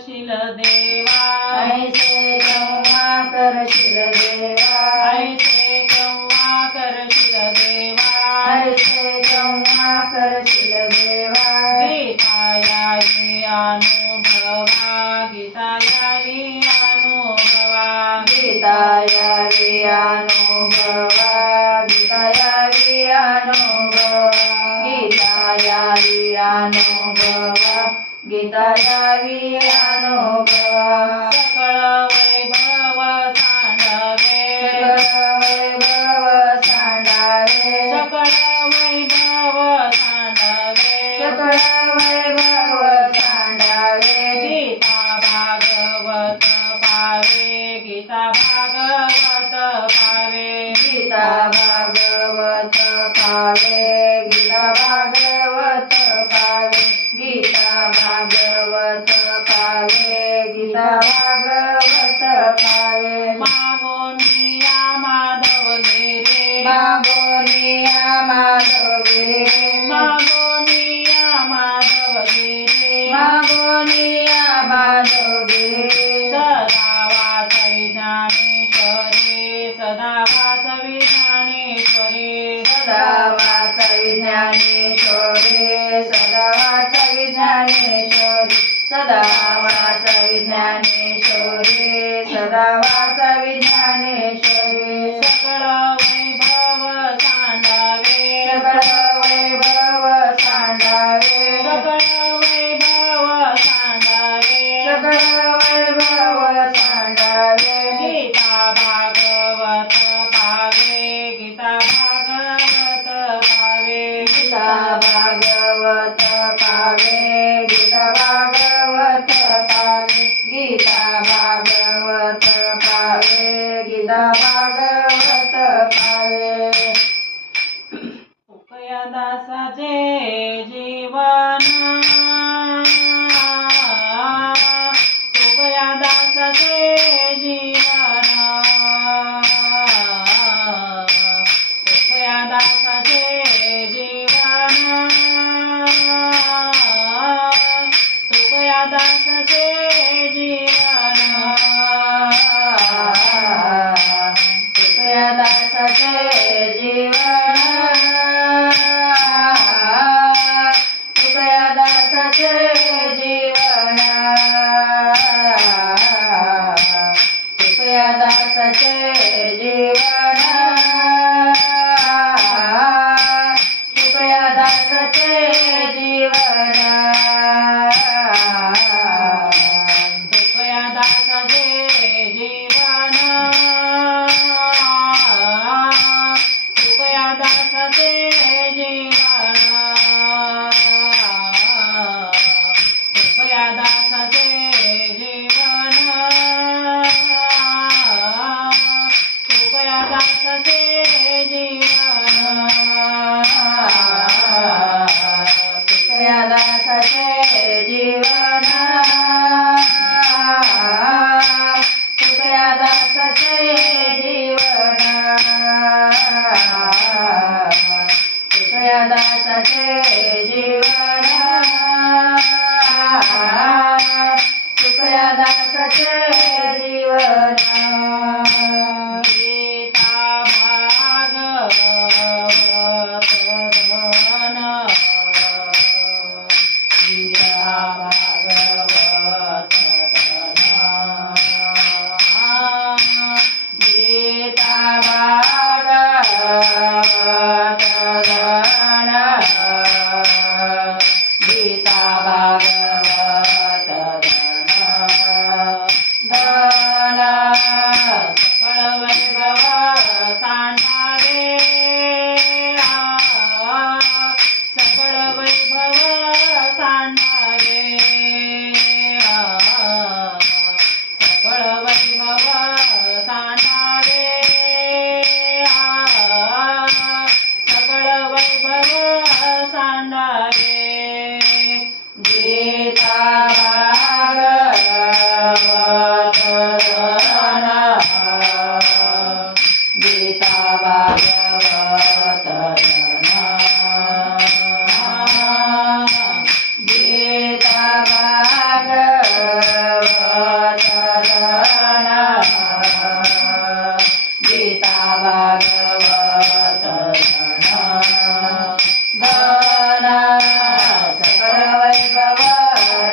करशील देवा ऐसे केव्हा करशील देवा ऐसे केव्हा करशील देवा ऐसे केव्हा करशील देवा गीता यावी अनुभवा गीता यावी अनुभवा गीता यावी अनुभवा गीता यावी अनुभवा गीता यावी अनुभवा गीता यावी अनुभवा सकळ वैभव सांडवे सकळ वैभव सांडावे सकळ वैभव सांडवे सकळ वैभव सांडावे गीता भागवत पावे गीता भागवत पावे गीता भागवत पावे गीता भागवत पावे गीता भागवत पावे गीता भागवत पावे मागोनिया माधव गिरे मागोनिया माधवी मागोनिया माधव गिरे मागोनिया माधवी सदा वाच विज्ञानेश्वरी सदा वाच विज्ञानेश्वरी सदा वाच विज्ञानेश्वरी सदा वाच विज्ञानेश्वरी सदा वाच विज्ञानेश्वरी सदा वाच विज्ञानेश्वरी सकळ वैभव सांडावे सकळ वैभव सांडावे सकळ वैभव सांडावे सकळ वैभव सांडावे गीता भागवत पावे गीता भागवत पावे गीता भागवत पावे गीता भागवत पावे गीता भागवत पावे गीता भागवत पावे तुकया दासाचे जीवन तुकया दासाचे जीवन तुकया दासाचे जीवन तुकया दासाचे जीवन तुकया दासाचे जीवन तुकया दासाचे जीवन तुकया दासाचे जीवन तुकया दासाचे जीवन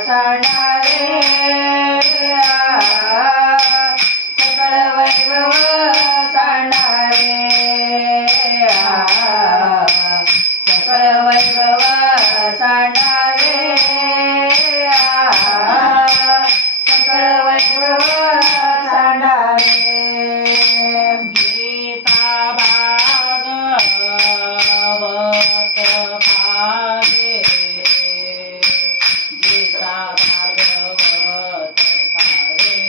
सांडावे सकळ वैभव सांडावे सकळ वैभव सांडावे सकळ वैभव सांडावे गीता भागवत पावे गीता भागवत पावे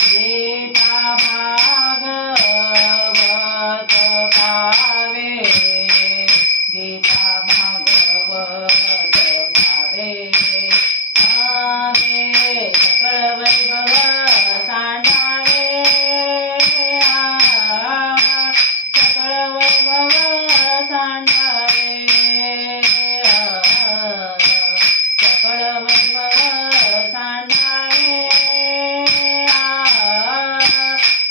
गीता भागवत पावे गीता भागवत पावे सकळ वैभव सांडावे सकळ वैभव सांडावे सकळ वैभव सांडावे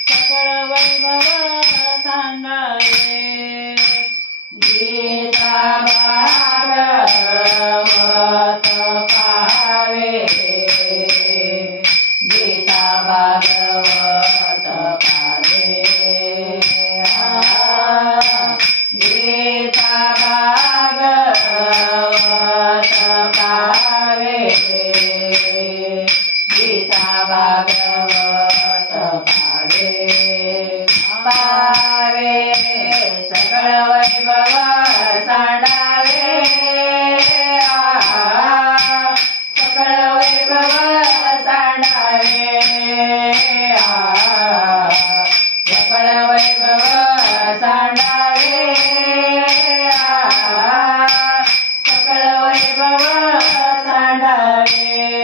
सकळ वैभव सांडावे गीता भागवत पावे गीता भागवत पावे गीता भागवत पावे गीता भागवत पावे पावे सकळ वैभव सांडावे सकळ वैभव सांडावे सकळ वैभव सांडावे सकळ वैभव सांडावे